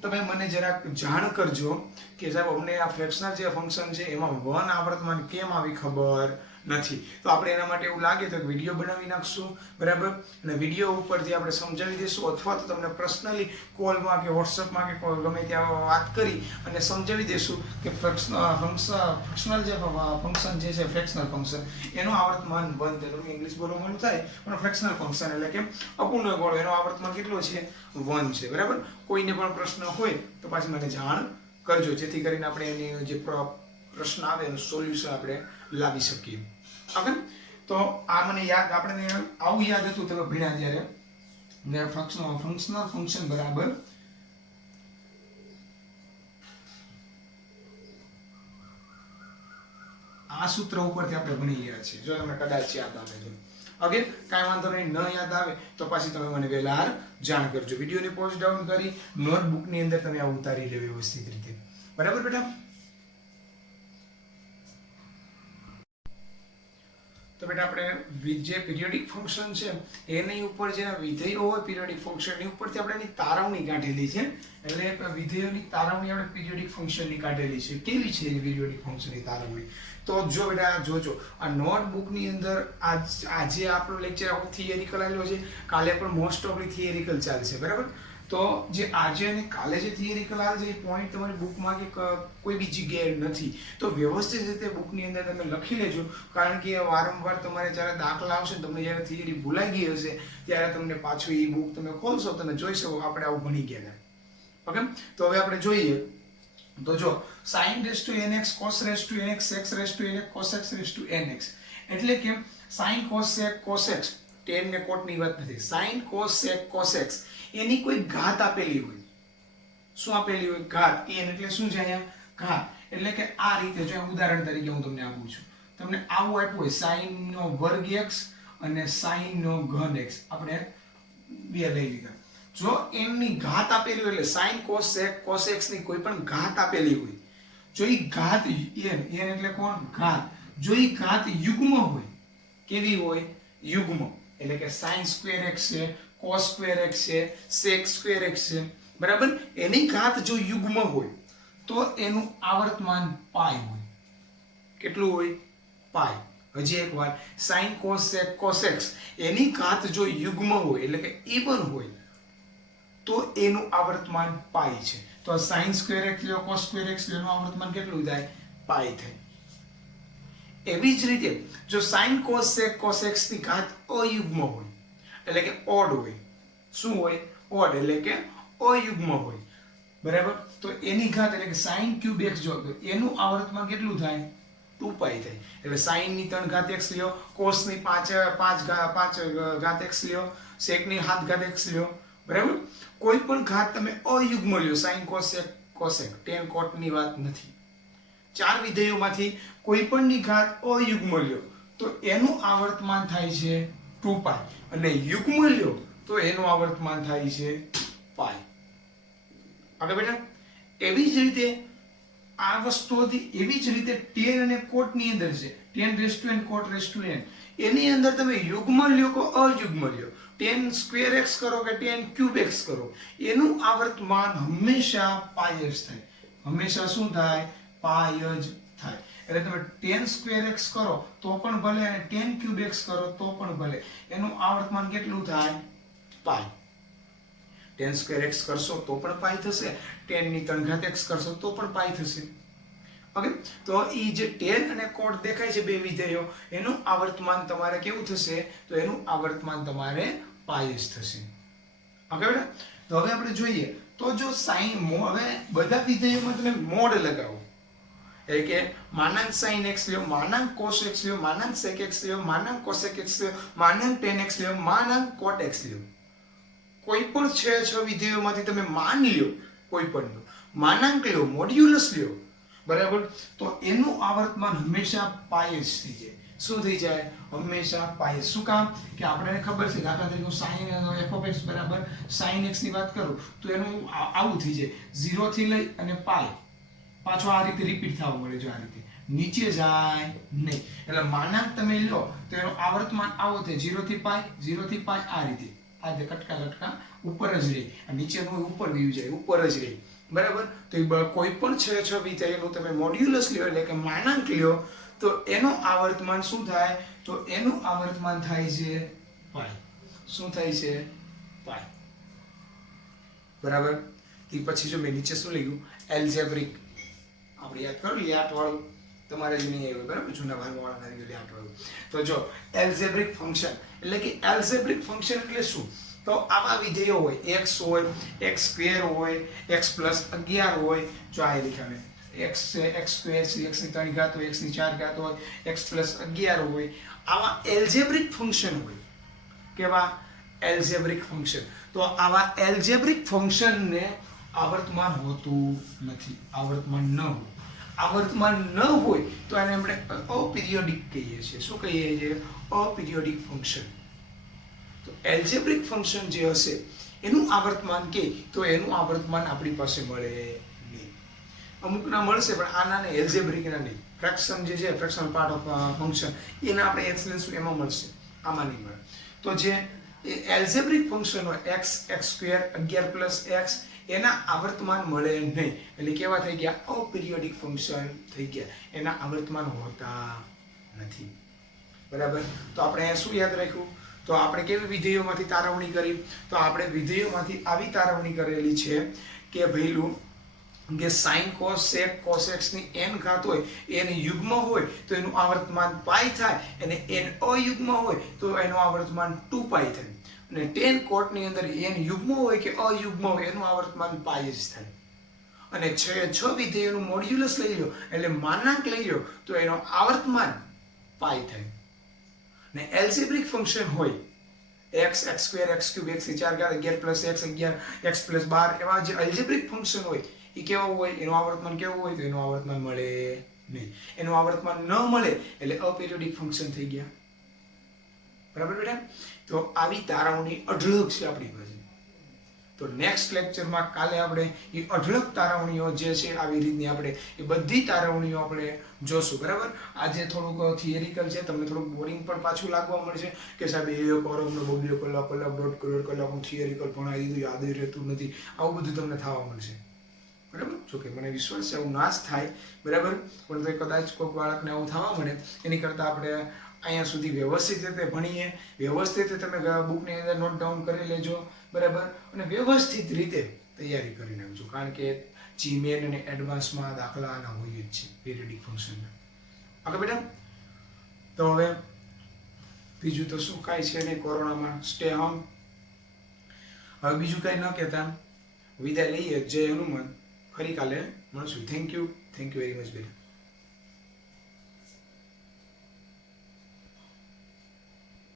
તમે મને જરાક જાણ કરજો કે સાહેબ અમને આ ફ્રેક્શનલ જે ફંક્શન છે એમાં 1 આવર્તમાન કેમ આવી ખબર નથી. તો આપણે એના માટે એવું લાગે તો વિડીયો બનાવી નાખશું, બરાબર, અને વિડીયો ઉપરથી આપણે સમજાવી દઈશું, અથવા તો તમને પર્સનલી કોલમાં કે વોટ્સઅપમાં કે ગમે ત્યાં વાત કરી અને સમજાવી દઈશું કે ફ્રેક્શનલ જે ફંક્શન જે છે ફ્રેક્શનલ ફંક્શન એનું આવર્તમાન બંધ, એનું ઇંગ્લિશ બોલવાનું થાય પણ ફ્રેક્શનલ ફંક્શન એટલે કે અપૂર્ણ ગોળો એનો આવર્તમાન કેટલો છે 1 છે, બરાબર. કોઈને પણ પ્રશ્ન હોય તો પાછી મને જાણ કરજો, જેથી કરીને આપણે એની જે પ્રશ્ન આવે એનું સોલ્યુશન આપણે લાવી શકીએ. ઓકે, તો આ મને યાદ, આપણે આવું યાદ હતું તમે ભણ્યા ત્યારે ફંક્શનલ ફંક્શન બરાબર આ સૂત્ર ઉપરથી આપણે ભણી ગયા છીએ, જો તમને કદાચ યાદ આવે તો. ઓકે, કાંઈ વાંધો નહીં, ન યાદ આવે તો પાછી તમે મને વહેલા જાણ કરજો. વિડીયોને પોઝ ડાઉન કરી નોટબુકની અંદર તમે આ ઉતારી લો વ્યવસ્થિત રીતે, બરાબર બેટા. તો બેટા આપણે જે પિરિયોડિક ફંક્શન છે એની ઉપર જેના વિધેયો હોય પિરિયોડિક ફંક્શન એની ઉપરથી આપણે એની તારવણી કાઢેલી છે, એટલે વિધેયોની તારવણી આપણે પિરિયોડિક ફંક્શનની કાઢેલી છે. કેવી છે પિરિયોડિક ફંક્શનની તારવણી? તો જો બેટા જોજો, આ નોટબુકની અંદર આજે આપણો લેક્ચર આખો થિયરિકલ આવેલો છે, કાલે પણ મોસ્ટ ઓફલી થિયરિકલ ચાલશે, બરાબર. તો જે આજે અને કાલે જે થિયરિકલ આવે છે એ પોઈન્ટ તમારી બુકમાં કે કોઈ બી જગ્યાએ નથી, તો વ્યવસ્થિત રીતે બુકની અંદર તમે લખી લેજો, કારણ કે વારંવાર તમારે જ્યારે દાખલા આવશે તમને જ્યારે થિયરી ભૂલાઈ ગઈ હશે ત્યારે તમને પાછું એ બુક તમે ખોલશો તમે જોઈ શકો આપણે આવું ભણી ગયા. ઓકે, તો હવે આપણે જોઈએ તો જો sin raise to nx cos raise to nx sec raise to nx cos x raise to nx, એટલે કે sin cos sec cos x, tan ને cot ની વાત નથી, sin cos sec cos x એની કોઈ ઘાત આપેલી હોય, શું આપેલી હોય? ઘાત. n એટલે શું છે અહીંયા? ઘાત. એટલે કે આ રીતે જો ઉદાહરણ તરીકે હું તમને આપું છું, તમને આવું આપ્યું હોય sin નો વર્ગ x અને sin નો ઘન x, આપણે બે લઈ લીધા. જો n ની ઘાત આપેલી હોય એટલે sin cos sec cos x ની કોઈ પણ ઘાત આપેલી હોય, જો ઈ ઘાત n એટલે કોણ? ઘાત. જો ઈ ઘાત યુગ્મ હોય, કેવી હોય? યુગ્મ. એટલે કે sin સ્ક્વેર x છે, cos સ્ક્વેર x છે, sec સ્ક્વેર x છે, બરાબર. એની ઘાત જો યુગ્મ હોય તો એનું આવર્તમાન પાઈ હોય. કેટલું હોય? પાઈ. હજી એક વાર, sin cos sec cos x એની ઘાત જો યુગ્મ હોય એટલે કે ઇવન હોય તો એનું આવર્તમાન પાઈ છે. તો sin સ્ક્વેર x લ્યો, cos સ્ક્વેર x લ્યો, એનું આવર્તમાન કેટલું થાય? પાઈ થાય. એવી જ રીતે જો sin cos sec cos x ની ઘાત અયુગ્મ હોય એટલે કે ઓડ હોય, શું હોય? ઓડ એટલે કે અયુગ્મ હોય, બરાબર. તો એની ઘાત એટલે કે sin ક્યુબ x જો એનું આવર્તમાન કેટલું થાય? 2π થાય. એટલે sin ની 3 ઘાત x લ્યો, cos ની 5 ઘાત x લ્યો, sec ની 7 ઘાત x લ્યો, બરાબર. કોઈ પણ ઘાત તમે અયુગ્મ લ્યો, sin cos sec cos x, tan cot ની વાત નથી. 4 વિધેયોમાંથી કોઈ પણ ની ઘાત અયુગ્મ લ્યો તો એનું આવર્તમાન થાય છે 2π, અને યુગ્મ લ્યો તો એનું આવર્તમાન થાય છે પાઈ. આગળ બેટા, એવી જ રીતે આ વસ્તુ હતી. એવી જ રીતે tan અને cot ની અંદર છે, tan raise to n cot raise to n, એની અંદર તમે યુગ્મ લ્યો કે અયુગ્મ લ્યો, tan સ્ક્વેર x કરો કે tan ક્યુબ x કરો, એનું આવર્તમાન હંમેશા પાઈ જ થાય. હંમેશા શું થાય? પાઈ જ થાય. એટલે તમે tan સ્ક્વેર x કરો તો પણ ભલે અને tan ક્યુબ x કરો તો પણ ભલે, એનું આવર્તમાન કેટલું થાય? પાઈ. tan સ્ક્વેર x કરશો તો પણ પાઈ થશે, tan ની 3 ઘાત x કરશો તો પણ પાઈ થશે. ઓકે, તો ઈ જે tan અને cot દેખાય છે બે વિધેયો, એનું આવર્તમાન તમારે કેવું થશે? તો એનું આવર્તમાન તમારે પાઈ જ થશે. ઓકે બેટા, તો હવે આપણે જોઈએ તો જો sin હવે બધા વિધેયોમાં તમે મોડ લગાવો, એટલે કે માનાંક sin x લ્યો, માનાંક cos x લ્યો, માનાંક sec x લ્યો, માનાંક cosec x લ્યો, માનાંક tan x લ્યો, માનાંક cot x લ્યો. કોઈ પણ 6 વિધેયોમાંથી તમે માન લ્યો, કોઈ પણ માનાંક લ્યો, મોડ્યુલસ લ્યો, બરાબર, તો એનું આવર્તમાન હંમેશા પાઈ જ થઈ જાય. શું થઈ જાય? હંમેશા પાઈ. શું કામ? કે આપણને ખબર છે, દાખલા તરીકે sin f of x બરાબર sin x ની વાત કરું તો એનું આવું થઈ જાય, 0 થી લઈ અને પાઈ પાછો આ રીતે રિપીટ થવા મળે. જો આ રીતે નીચે જાય નહીં, એટલે માનાંક તમે લો તો એનો આવર્તમાન આવો થાય 0 થી પાઈ, 0 થી પાઈ, આ રીતે કટકા કટકા ઉપર જ રહે, નીચેનું ઉપર વ્યૂ જાય, ઉપર જ રહે, બરાબર. તો કોઈ પણ 6 વિધેયનું તમે મોડ્યુલસ લ્યો એટલે કે માનાંક લ્યો તો એનું આવર્તમાન શું થાય? તો એનું આવર્તમાન થાય છે પાઈ. શું થાય છે? પાઈ. બરાબર. તે પછી જો મેં નીચે શું લખ્યું? એલ્જેબ્રિક. આપણે યાદ કરો લિયાટ વાળું તમારે જ નહીં આવ્યું બરાબર, જૂના ભાગવાળા નથી લિયાટ વાળું. તો જો એલ્જેબ્રિક ફંક્શન એટલે કે એલ્જેબ્રિક ફંક્શન એટલે શું? તો આવા વિધેયો હોય, x હોય, x² હોય, x+11 હોય, જો આ લખાવે x છે, x² છે, x ની 3 ઘાત હોય, x ની 4 ઘાત હોય, x+11 હોય, આવા એલ્જેબ્રિક ફંક્શન હોય. કેવા? Algebraic function. તો આવા એલ્જેબ્રિક ફંક્શનને આવર્તમાન હોતું નથી, આવર્તમાન ન હોય. આવર્તમાન ન હોય તો એને આપણે અપિરિયોડિક કહીએ છીએ. શું કહીએ છીએ? અપિરિયોડિક ફંક્શન. તો એલ્જેબ્રિક ફંક્શન જે હશે એનું આવર્તમાન કે તો એનું આવર્તમાન આપણી પાસે મળે નહીં. અમુકના મળશે પણ આના ને એલ્જેબ્રિકના નહીં. ફ્રેક્શન જે છે, ફ્રેક્શનલ પાર્ટ ઓફ ફંક્શન, એના આપણે એક્સ લેશું એમાં મળશે, આમાં નહીં મળે. તો જે એલ્જેબ્રિક ફંક્શન હોય x, x², 11+x, એના આવર્તમાન મળે નહીં. એટલે કેવા થઈ ગયા? અપિરિયોડિક ફંક્શન થઈ ગયા. એના આવર્તમાન હોતા નથી. બરાબર. તો આપણે અહીંયા શું યાદ રાખ્યું? તો આપણે કેવી વિધેયોમાંથી તારવણી કરી? તો આપણે વિધેયોમાંથી આવી તારવણી કરેલી છે કે ભઈલું કે sin cos sec cos x ની n ઘાત હોય, n યુગ્મ હોય તો એનું આવર્તમાન પાઈ થાય, અને n અયુગ્મ હોય તો એનું આવર્તમાન 2 પાઈ થાય. અને tan cot ની અંદર n યુગ્મ હોય કે અયુગ્મ હોય એનું આવર્તમાન પાઈ જ થાય. અને છ વિધેયોનું મોડ્યુલસ લઈ લો એટલે માનાંક લઈ લો તો એનો આવર્તમાન પાઈ થાય. ને એલ્જેબ્રિક ફંક્શન હોય x, x² x³ x ની 4 ઘાત 11+x 11 x+12 એવા જે એલ્જેબ્રિક ફંક્શન હોય એ કેવા હોય? એનું આવર્તમાન કેવું હોય? તો એનું આવર્તમાન મળે નહીં. એનું આવર્તમાન ન મળે એટલે અપિરિયોડિક ફંક્શન થઈ ગયા. બરાબર બેટા? તો આવી તારવણી અઢળક છે આપણી પાસે. તો નેક્સ્ટ લેક્ચરમાં કાલે આપણે એ અઢળક તારવણીઓ જે છે આવી રીતની આપણે એ બધી તારવણીઓ આપણે જોશું. બરાબર. આજે થોડુંક થિયરિકલ છે, તમને થોડુંક બોરિંગ પણ પાછું લાગવા મળશે કે સાહેબ એક ઓરમનો બબલ્યો કલાક દોઢ કલાક હું થિયરિકલ ભણાવી દીધું, યાદ રહેતું નથી, આવું બધું તમને થવા મળશે. બરાબર. જોકે મને વિશ્વાસ છે આવું નાશ થાય. બરાબર. પણ તો કદાચ કોઈક બાળકને આવું થવા મળે એની કરતાં આપણે અહીંયા સુધી વ્યવસ્થિત રીતે ભણીએ, વ્યવસ્થિત રીતે તમે બુકની અંદર નોટ ડાઉન કરી લેજો. બરાબર. અને વ્યવસ્થિત રીતે તૈયારી કરી નાખજો, કારણ કે જીમેન અને એડવાન્સમાં દાખલાના હોય જ છે પીરિયડિક ફંક્શનના. આગળ બેટા. તો હવે બીજું તો શું કાંઈ છે નહીં, કોરોનામાં સ્ટે હોમ. હવે બીજું કાંઈ ન કહેતા વિદાય લઈએ. જય હનુમાન. ફરી કાલે મળશું. થેન્ક યુ વેરી મચ બેટા.